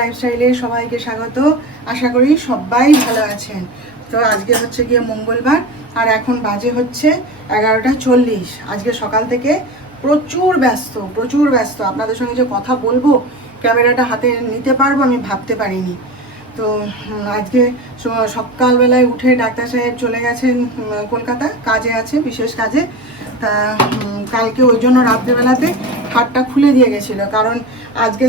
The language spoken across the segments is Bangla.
লাইফস্টাইলে সবাইকে স্বাগত। আশা করি সবাই ভালো আছেন। তো আজকে হচ্ছে গিয়ে মঙ্গলবার, আর এখন বাজে হচ্ছে এগারোটা চল্লিশ। আজকে সকাল থেকে প্রচুর ব্যস্ত প্রচুর ব্যস্ত। আপনাদের সঙ্গে যে কথা বলব, ক্যামেরাটা হাতে নিতে পারব আমি ভাবতে পারিনি। তো আজকে সকালবেলায় উঠে ডাক্তার সাহেব চলে গেছেন কলকাতা, কাজে আছে, বিশেষ কাজে। তা কালকে ওই জন্য রাত্রেবেলাতে খাটটা খুলে দিয়ে গেছিল। কারণ আজকে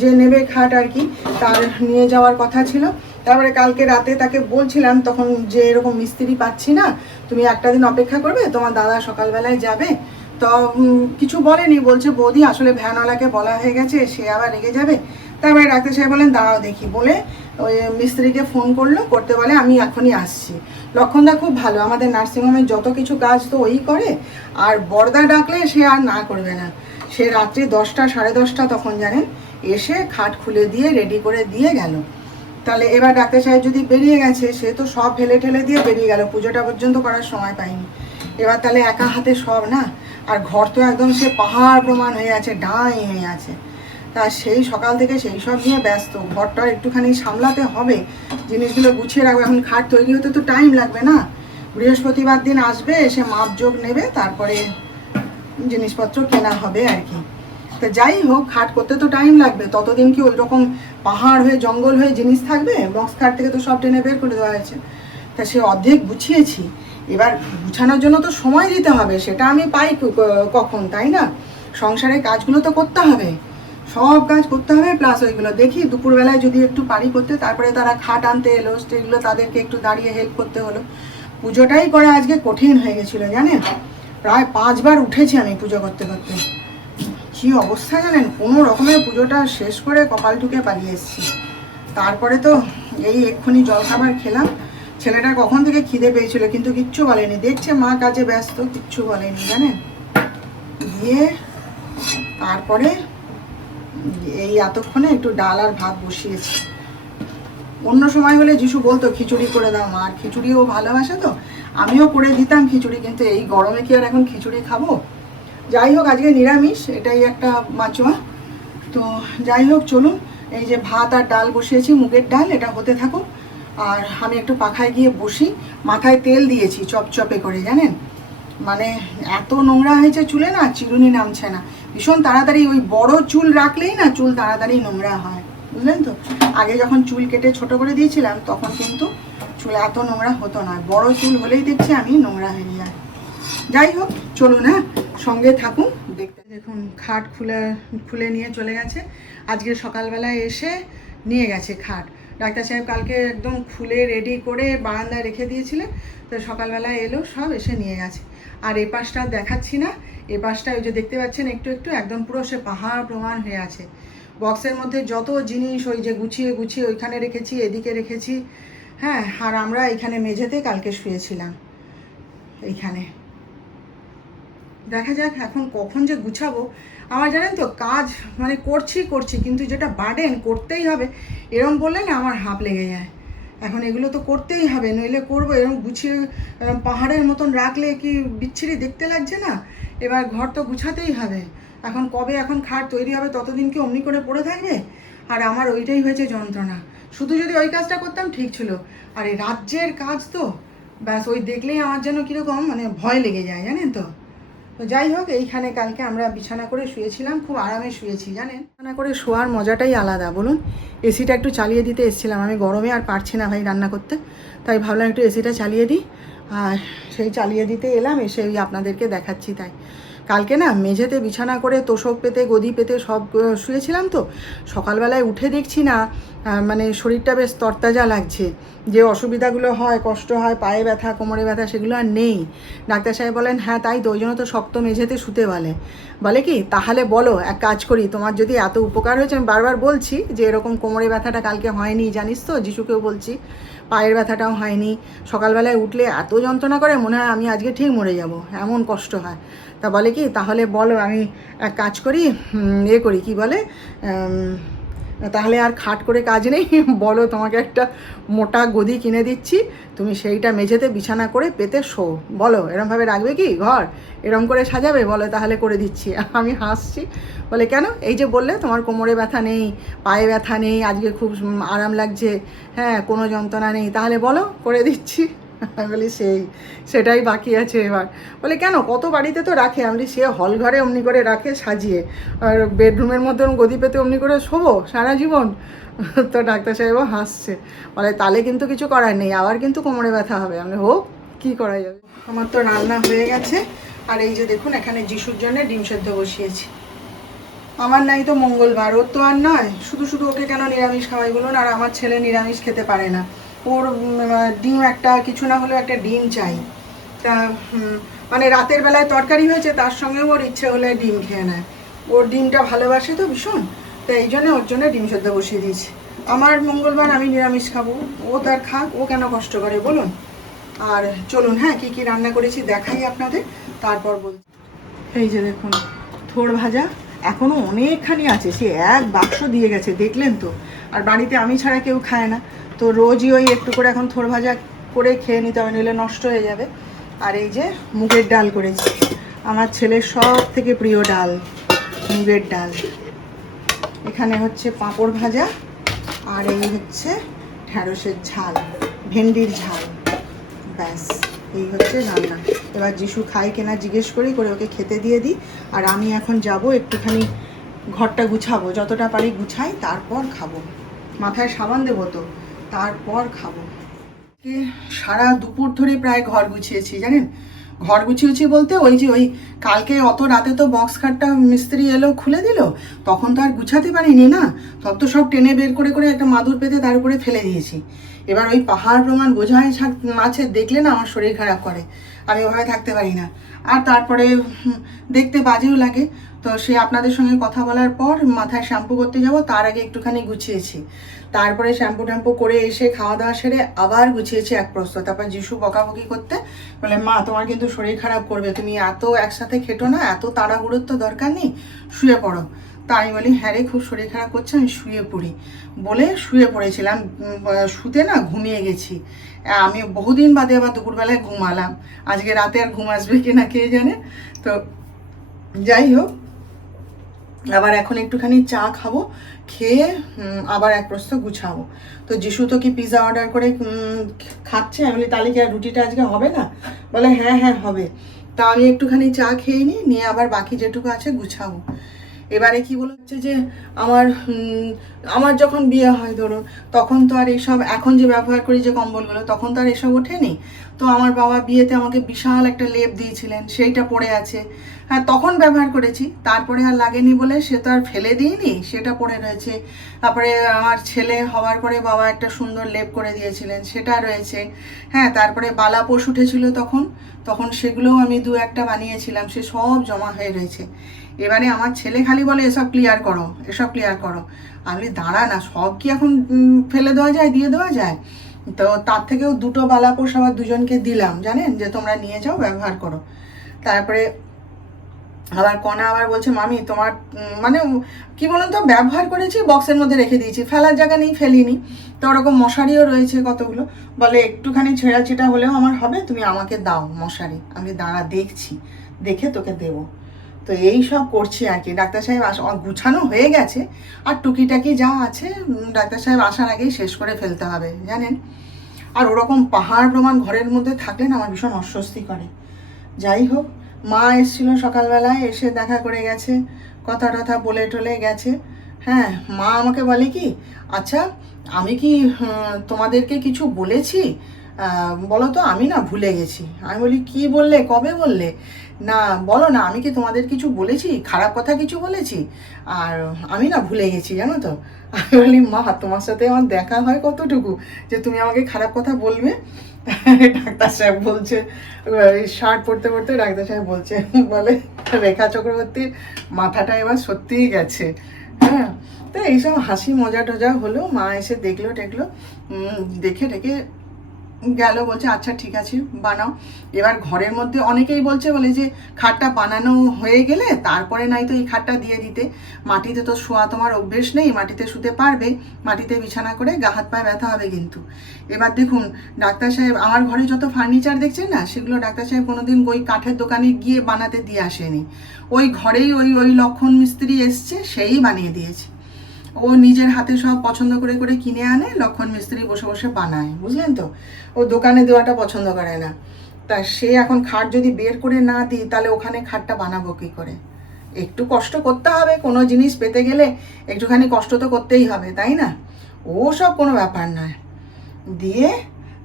যে নেবে খাট আর কি, তার নিয়ে যাওয়ার কথা ছিল। তারপরে কালকে রাতে তাকে বলছিলাম, তখন যে এরকম মিস্ত্রি পাচ্ছি না, তুমি একটা দিন অপেক্ষা করবে, তোমার দাদা সকালবেলায় যাবে। তো কিছু বলেনি, বলছে, বৌদি, আসলে ভ্যানওয়ালাকে বলা হয়ে গেছে, সে আবার রেগে যাবে। তারপরে ডাক্তার সাহেব বলেন দাঁড়াও দেখি। বলে ওই মিস্ত্রিকে ফোন করল, করতে বলে, আমি এখনই আসছি। লক্ষণদা খুব ভালো, আমাদের নার্সিংহোমের যত কিছু কাজ তো ওই করে, আর বর্দা ডাকলে সে আর না করবে না। সে রাত্রি দশটা, সাড়ে দশটা তখন জানেন, এসে খাট খুলে দিয়ে রেডি করে দিয়ে গেল। তাহলে এবার ডাক্তার সাহেব যদি বেরিয়ে গেছে, সে তো সব ফেলে ঠেলে দিয়ে বেরিয়ে গেল, পুজোটা পর্যন্ত করার সময় পায়নি। এবার তাহলে একা হাতে সব না? আর ঘর তো একদম সে পাহাড় প্রমাণ হয়ে আছে, ডাঁই হয়ে আছে। তা সেই সকাল থেকে সেই সব নিয়ে ব্যস্ত। ঘরটা একটুখানি সামলাতে হবে, জিনিসগুলো গুছিয়ে রাখবে। এখন খাট তৈরি হতে তো টাইম লাগবে না। বৃহস্পতিবার দিন আসবে, এসে মাপ যোগ নেবে, তারপরে জিনিসপত্র কেনা হবে আর কি। তা যাই হোক, খাট করতে তো টাইম লাগবে। ততদিন কি ওই রকম পাহাড় হয়ে, জঙ্গল হয়ে জিনিস থাকবে? বক্স খাট থেকে তো সব টেনে বের করে দেওয়া হয়েছে। তা সে অর্ধেক গুছিয়েছি। এবার গুছানোর জন্য তো সময় দিতে হবে, সেটা আমি পাই কখন, তাই না? সংসারের কাজগুলো তো করতে হবে। সব কাজ করতে হবে প্লাস ওইগুলো দেখি, দুপুরবেলায় যদি একটু পারি করতে, তারপরে তারা খাট আনতে এলো, সেগুলো তাদেরকে একটু দাঁড়িয়ে হেল্প করতে হলো। পুজোটাই করা আজকে কঠিন হয়ে গেছিল, জানেন? প্রায় পাঁচবার উঠেছি আমি পুজো করতে করতে। কি অবস্থা জানেন? কোনো রকমের পুজোটা শেষ করে কপাল ঠুকে পালিয়ে এসেছি। তারপরে তো এই এক্ষুনি জলখাবার খেলাম। ছেলেটা কখন থেকে খিদে পেয়েছিল কিন্তু কিচ্ছু বলেনি। দেখছে মা কাজে ব্যস্ত, কিচ্ছু বলেনি, জানেন? দিয়ে তারপরে এতক্ষণে একটু ডাল আর ভাত বসিয়েছি। অন্য সময় হলে যিশু বলতো, খিচুড়ি করে দাও মা। আর খিচুড়িও ভালোবাসে তো। আমিও করে দিতাম খিচুড়ি, কিন্তু এই গরমে কি আর এখন খিচুড়ি খাব? যাই হোক, আজকে নিরামিষ, এটাই একটা মাচুয়া। তো যাই হোক, চলুন, এই যে ভাত আর ডাল বসিয়েছি, মুগের ডাল, এটা হতে থাকুক। আর আমি একটু পাখায় গিয়ে বসি, মাথায় তেল দিয়েছি, চপচপে করে, জানেন? মানে এত নোংরা হয়েছে চুলে না, চিরুনি নামছে না। ভীষণ তাড়াতাড়ি ওই বড় চুল রাখলেই না চুল তাড়াতাড়ি নোংরা হয়, বুঝলেন তো? আগে যখন চুল কেটে ছোট করে দিয়েছিলাম, তখন কিন্তু চুল এত নোংরা হতো না। বড় চুল হলেই দেখছি আমি নোংরা হয়ে যায় যাই হোক, চলুন হ্যাঁ সঙ্গে থাকুন। দেখতে দেখুন, খাট খুলে খুলে নিয়ে চলে গেছে। আজকে সকালবেলায় এসে নিয়ে গেছে খাট। ডাক্তার সাহেব কালকে একদম খুলে রেডি করে বারান্দায় রেখে দিয়েছিলেন। তো সকালবেলায় এলো, সব এসে নিয়ে গেছে। আর এ পাশটা দেখাচ্ছি না। এ পাশটা ওই যে দেখতে পাচ্ছেন, একটু একটু একদম পুরো সে পাহাড় প্রমাণ হয়ে আছে। বক্সের মধ্যে যত জিনিস ওই যে গুছিয়ে গুছিয়ে ওইখানে রেখেছি, এদিকে রেখেছি। হ্যাঁ আর আমরা এইখানে মেঝেতে কালকে শুয়েছিলাম, এইখানে। দেখা যাক এখন কখন যে গুছাবো। আমার জানেন তো, কাজ মানে করছি করছি, কিন্তু যেটা বার্ডেন করতেই হবে। এরম বললে না আমার হাঁপ লেগে যায়। এখন এগুলো তো করতেই হবে, নইলে করব। এরকম গুছিয়ে পাহাড়ের মতন রাখলে কি বিচ্ছিরি দেখতে লাগছে না? এবার ঘর তো গুছাতেই হবে। এখন কবে এখন খাট তৈরি হবে ততদিন কি অমনি করে পড়ে থাকবে? আর আমার ওইটাই হয়েছে যন্ত্রণা। শুধু যদি ওই কাজটা করতাম ঠিক ছিল। আর এই রাজ্যের কাজ তো, ব্যাস ওই দেখলেই আমার যেন কীরকম মানে ভয় লেগে যায়, জানেন তো? তো যাই হোক, এইখানে কালকে আমরা বিছানা করে শুয়েছিলাম, খুব আরামে শুয়েছি, জানেন? বিছানা করে শোয়ার মজাটাই আলাদা, বলুন? এসিটা একটু চালিয়ে দিতে এসেছিলাম, আমি গরমে আর পারছি না ভাই রান্না করতে, তাই ভাবলাম একটু এসিটা চালিয়ে দিই। আর সেই চালিয়ে দিতে এলাম, এসে ওই আপনাদেরকে দেখাচ্ছি তাই। কালকে না মেঝেতে বিছানা করে তোষক পেতে, গদি পেতে সব শুয়েছিলাম তো। সকালবেলায় উঠে দেখছি না মানে শরীরটা বেশ তরতাজা লাগছে। যে অসুবিধাগুলো হয়, কষ্ট হয়, পায়ে ব্যথা, কোমরে ব্যথা, সেগুলো আর নেই। ডাক্তার সাহেব বলেন হ্যাঁ তাই তো, ওই জন্য তো শক্ত মেঝেতে শুতে বলে। বলে কি, তাহলে বলো, এক কাজ করি, তোমার যদি এত উপকার হয়েছে, আমি বারবার বলছি যে এরকম কোমরে ব্যথাটা কালকে হয়নি, জানিস তো, যিশুকেও বলছি। পায়ের ব্যথাটাও হয়নি। সকালবেলায় উঠলে এত যন্ত্রণা করে মনে হয় আমি আজকে ঠিক মরে যাব। এমন কষ্ট হয়। তা বলে কি? তাহলে বলো, আমি এক কাজ করি এ করি, কি বলে তাহলে আর খাট করে কাজ নেই। বলো, তোমাকে একটা মোটা গদি কিনে দিচ্ছি। তুমি সেইটা মেঝেতে বিছানা করে পেতে শো। বলো, এরমভাবে রাখবে কি ঘর? এরম করে সাজাবে? বলো, তাহলে করে দিচ্ছি। আমি হাসছি। বলে, কেন? এই যে বললে, তোমার কোমরে ব্যথা নেই, পায়ে ব্যথা নেই, আজকে খুব আরাম লাগছে। হ্যাঁ কোনো যন্ত্রণা নেই। তাহলে বলো, করে দিচ্ছি। আমি বলি, সেই, সেটাই বাকি আছে এবার। বলে, কেন? কত বাড়িতে তো রাখে। আমি সে হল ঘরে অমনি করে রাখে, সাজিয়ে। আর বেডরুমের মধ্যে গদি পেতে অমনি করে শোবো সারা জীবন? তো ডাক্তার সাহেবও হাসছে। বলে তাহলে কিন্তু কিছু করার নেই, আবার কিন্তু কোমরে ব্যথা হবে। আমি হোক, কী করা যাবে? আমার তো রান্না হয়ে গেছে। আর এই যে দেখুন, এখানে যিশুর জন্য ডিম সেদ্ধ বসিয়েছি। আমার নাই তো মঙ্গলবার, ওর তো আর নয়। শুধু শুধু ওকে কেন নিরামিষ খাওয়াই বলুন, আর আমার ছেলে নিরামিষ খেতে পারে না। ওর ডিম একটা, কিছু না হলেও একটা ডিম চাই। তা মানে রাতের বেলায় তরকারি হয়েছে, তার সঙ্গে ওর ইচ্ছে হলে ডিম খেয়ে নেয়। ওর ডিমটা ভালোবাসে তো ভীষণ, তো এই জন্য ওর জন্য ডিম সেদ্ধ বসিয়ে দিয়েছি। আমার মঙ্গলবার আমি নিরামিষ খাব, ও তার খাক, ও কেন কষ্ট করে, বলুন। আর চলুন হ্যাঁ কি কি রান্না করেছি দেখাই আপনাদের, তারপর বল এই যে দেখুন, থোড় ভাজা এখনও অনেকখানি আছে, সে এক বাক্স দিয়ে গেছে, দেখলেন তো? আর বাড়িতে আমি ছাড়া কেউ খায় না। তো রোজই ওই একটু করে এখন থোড় ভাজা করে খেয়ে নিতে হবে, নইলে নষ্ট হয়ে যাবে। আর এই যে মুগের ডাল করেছি। আমার ছেলের সব থেকে প্রিয় ডাল, মুগের ডাল। এখানে হচ্ছে পাঁপড় ভাজা আর এই হচ্ছে ঢ্যাঁড়সের ঝাল, ভেন্ডির ঝাল। ব্যাস, এই হচ্ছে রান্না। এবার যিশু খাই কেনা জিজ্ঞেস করি, করে ওকে খেতে দিয়ে দিই। আর আমি এখন যাব একটুখানি ঘরটা গুছাবো। যতটা পারি গুছাই, তারপর খাব। মাথায় সাবান দেবো তো? তারপর খাব। সারা দুপুর ধরে প্রায় ঘর গুছিয়েছি, জানেন? ঘর গুছিয়েছি বলতে ওই যে ওই কালকে অত রাতে তো বক্স খাটটা মিস্ত্রি এলো, খুলে দিল, তখন তো আর গুছাতে পারিনি না। তত সব টেনে বের করে করে একটা মাদুর পেতে তার উপরে ফেলে দিয়েছি। এবার ওই পাহাড় প্রমাণ ছাড়- আছে দেখলে না আমার শরীর খারাপ করে। আমি ওভাবে থাকতে পারি না। আর তারপরে দেখতে বাজেও লাগে। তো সে আপনাদের সঙ্গে কথা বলার পর মাথায় শ্যাম্পু করতে যাব, তার আগে একটুখানি গুছিয়েছি। তারপরে শ্যাম্পু ট্যাম্পু করে এসে খাওয়া দাওয়া সেরে আবার গুছিয়েছি এক প্রস্ত তারপর যিশু বকাবকি করতে বলে, মা, তোমার কিন্তু শরীর খারাপ করবে, তুমি এত একসাথে খেটো না, এত তাড়াহুড়োর তো দরকার নেই, শুয়ে পড়ো। তা আমি বলি হ্যাঁ রে, খুব শরীর খারাপ করছে, আমি শুয়ে পড়ি। বলে শুয়ে পড়েছিলাম শুতে না ঘুমিয়ে গেছি। আমি বহুদিন বাদে আবার দুপুরবেলায় ঘুমালাম। আজকে রাতে আর ঘুম আসবে কি না, কে জানে? তো যাই হোক আবার এখন একটুখানি চা খাব, খেয়ে আবার এক প্রস্ত গুছাবো। তো যিশু তো কি পিৎজা অর্ডার করে খাচ্ছে? আমি বলি তাহলে কি আর রুটিটা আজকে হবে না? বলে হ্যাঁ হ্যাঁ হবে। তা আমি একটুখানি চা খেয়ে নিই, নিয়ে আবার বাকি যেটুকু আছে গুছাবো। এবারে কি বলে হচ্ছে যে, আমার আমার যখন বিয়ে হয় ধরুন তখন তো আর এইসব, এখন যে ব্যবহার করি যে কম্বলগুলো, তখন তো আর এসব ওঠেনি। তো আমার বাবা বিয়েতে আমাকে বিশাল একটা লেপ দিয়েছিলেন, সেইটা পড়ে আছে। হ্যাঁ তখন ব্যবহার করেছি। তারপরে আর লাগেনি বলে সে তো আর ফেলে দিইনি, সেটা পড়ে রয়েছে। তারপরে আমার ছেলে হওয়ার পরে বাবা একটা সুন্দর লেপ করে দিয়েছিলেন, সেটা রয়েছে। হ্যাঁ তারপরে বালা পোষ উঠেছিল তখন তখন সেগুলোও আমি দু একটা বানিয়েছিলাম, সে সব জমা হয়ে রয়েছে। এবারে আমার ছেলে খালি বলে, এসব ক্লিয়ার করো, এসব ক্লিয়ার করো। আমি দাঁড়া না, সব কি এখন ফেলে দেওয়া যায়, দিয়ে দেওয়া যায়? তো তার থেকেও দুটো বালাপোষ আবার দুজনকে দিলাম, জানেন? যে তোমরা নিয়ে যাও, ব্যবহার করো। তারপরে আবার কণা আবার বলছে, মামি, তোমার মানে কি বলুন তো ব্যবহার করেছি, বক্সের মধ্যে রেখে দিয়েছি। ফেলার জায়গা নেই, ফেলিনি। তো ওরকম মশারিও রয়েছে কতগুলো। বলে, একটুখানি ছেঁড়া হলেও আমার হবে, তুমি আমাকে দাও মশারি। আমি দাঁড়া দেখছি, দেখে তোকে দেবো। তো এই সব করছি আর কি। ডাক্তার সাহেব আস গুছানো হয়ে গেছে। আর টুকিটাকি যা আছে ডাক্তার সাহেব আসার আগেই শেষ করে ফেলতে হবে, জানেন? আর ওরকম পাহাড় প্রমাণ ঘরের মধ্যে থাকলে না আমার ভীষণ অস্বস্তি করে। যাই হোক মা এসেছিল সকালবেলায়, এসে দেখা করে গেছে, কথা টথা বলে টলে গেছে। হ্যাঁ মা আমাকে বলে কি আচ্ছা আমি কি তোমাদেরকে কিছু বলেছি? বলো তো, আমি না ভুলে গেছি। আমি বলি, কি বললে? কবে বললে? না, বলো না, আমি কি তোমাদের কিছু বলেছি? খারাপ কথা কিছু বলেছি? আর আমি না ভুলে গেছি, জানো তো? আমি বলি, মা, তোমার সাথে আমার দেখা হয় কতটুকু? যে তুমি আমাকে খারাপ কথা বলবে? ডাক্তার সাহেব বলছে শার্ট পরতে পরতে ডাক্তার সাহেব বলছে, বলে, রেখা চক্রবর্তীর মাথাটা এবার সত্যিই গেছে। হ্যাঁ তো এইসব হাসি মজা টজা হলো, মা এসে দেখল টেকলো দেখে টেকে গেল, বলছে আচ্ছা ঠিক আছে, বানাও। এবার ঘরের মধ্যে অনেকেই বলছে, বলে যে, খাটটা বানানো হয়ে গেলে তারপরে নাই তো এই খাটটা দিয়ে দিতে। মাটিতে তো শোয়া তোমার অভ্যেস নেই, মাটিতে শুতে পারবে, মাটিতে বিছানা করে গা হাত পায়ে ব্যথা হবে কিন্তু। এবার দেখুন, ডাক্তার সাহেব, আমার ঘরে যত ফার্নিচার দেখছেন না, সেগুলো ডাক্তার সাহেব কোনোদিন ওই কাঠের দোকানে গিয়ে বানাতে দিয়ে আসেনি। ওই ঘরেই ওই ওই লক্ষণ মিস্ত্রি এসছে, সেই বানিয়ে দিয়েছে। ও নিজের হাতে সব পছন্দ করে করে কিনে আনে, লক্ষণ মিস্ত্রি বসে বসে বানায়, বুঝলেন তো? ও দোকানে দেওয়াটা পছন্দ করে না। তা সে এখন খাট যদি বের করে না দিই, তাহলে ওখানে খাটটা বানাবো কী করে? একটু কষ্ট করতে হবে, কোনো জিনিস পেতে গেলে একটুখানি কষ্ট তো করতেই হবে, তাই না? ও সব কোনো ব্যাপার নয়। দিয়ে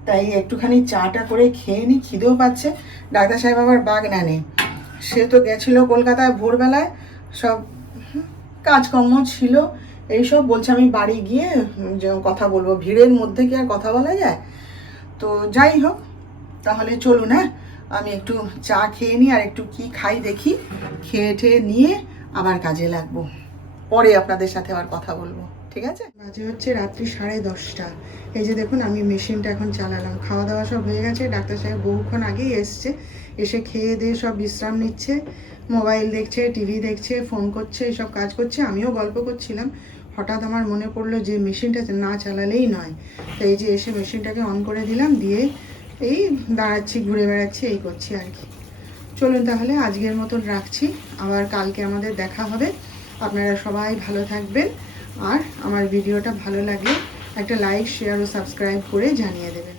তাই একটুখানি চাটা করে খেয়ে নিই খিদেও পাচ্ছে। ডাক্তার সাহেব আবার বাগ না নেই সে তো গেছিল কলকাতায় ভোরবেলায়, সব কাজকর্ম ছিল। এইসব বলছে, আমি বাড়ি গিয়ে কথা বলব। ভিড়ের মধ্যে কি আর কথা বলা যায়? তো যাই হোক, তাহলে চলুন হ্যাঁ? আমি একটু চা খেয়ে নিই আর একটু কি খাই দেখি। খেয়ে ঠেয়ে নিয়ে আবার কাজে লাগবো। পরে আপনাদের সাথে আবার কথা বলব, ঠিক আছে? বাজে হচ্ছে রাত্রি সাড়ে দশটা। এই যে দেখুন, আমি মেশিনটা এখন চালালাম। খাওয়া দাওয়া সব হয়ে গেছে। ডাক্তার সাহেব বহুক্ষণ আগেই এসছে। এসে খেয়ে দিয়ে সব বিশ্রাম নিচ্ছে। মোবাইল দেখছে, টিভি দেখছে, ফোন করছে, এসব কাজ করছে। আমিও গল্প করছিলাম। হঠাৎ আমার মনে পড়ল যে মেশিনটা না চালালেই নয়। তো এই যে এসে মেশিনটাকে অন করে দিলাম, দিয়ে এই দাঁড়াচ্ছি, ঘুরে বেড়াচ্ছি, এই করছি আর কি। চলুন তাহলে, আজকের মতন রাখছি। আবার কালকে আমাদের দেখা হবে। আপনারা সবাই ভালো থাকবেন। আর আমার ভিডিওটা ভালো লাগলে একটা লাইক শেয়ার ও সাবস্ক্রাইব করে জানিয়ে দেবেন।